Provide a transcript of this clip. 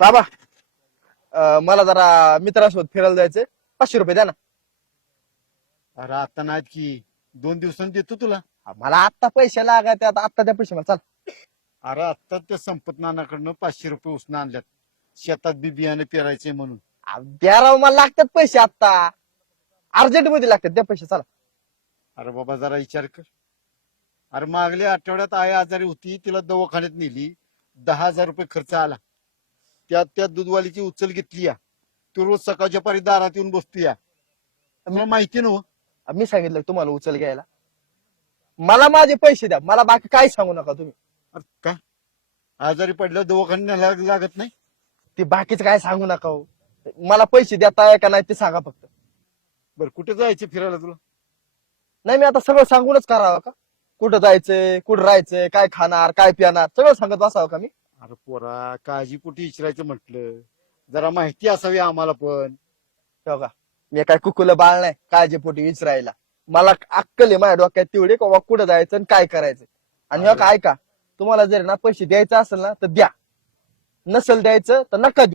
बाबा मला जरा मित्रासोबत फिरायला जायचंय, 500 रुपये द्या ना. अरे आता नाहीत की 2 दिवसांनी देतो तुला. मला आत्ता पैसे लागायचे, आता आत्ता द्या पैसे मला. चाल. अरे आत्ता त्या संपत नानाकडनं 500 रुपये उसनं आणल्यात. शेतात बी बियाणे पेरायचे म्हणून. द्या राव, मला लागतात पैसे आत्ता, अर्जंट मध्ये लागतात, द्या पैसे. चला. अरे बाबा जरा विचार कर. अरे मागल्या आठवड्यात आई आजारी होती, तिला दवाखान्यात नेली, 10,000 रुपये खर्च आला. त्यात त्या दूधवालीची उचल घेतली या. तू रोज सकाळच्या पारी दारात येऊन बसतो या. तुला माहिती नव. मी सांगितलं तुम्हाला उचल घ्यायला. मला माझे पैसे द्या, मला बाकी काही सांगू नका तुम्ही. अरे का आजारी पडल्यावर दवाखान्यात लागत नाही? ते बाकीच काय सांगू नका हो. मला पैसे देताय का नाही ते सांगा फक्त. बरं कुठे जायचं फिरायला तुला? नाही, मी आता सगळं सांगूनच करावं का? कुठं जायचंय, कुठं राहायचंय, काय खाणार, काय पिणार, सगळं सांगत बसावं का मी? अरे पोरा काळजीपोटी विचारायचं म्हटलं, जरा माहिती असावी आम्हाला पण. हो का? मी काय कुकुलं बाळ नाही काळजीपोटी विचारायला. मला अक्कल आहे माझ्या डोक्यात तेवढी, का कुठं जायचं आणि काय करायचं. आणि हो का, ऐका, तुम्हाला जर ना पैसे द्यायचं असेल ना तर द्या, नसेल द्यायचं तर नका देऊ.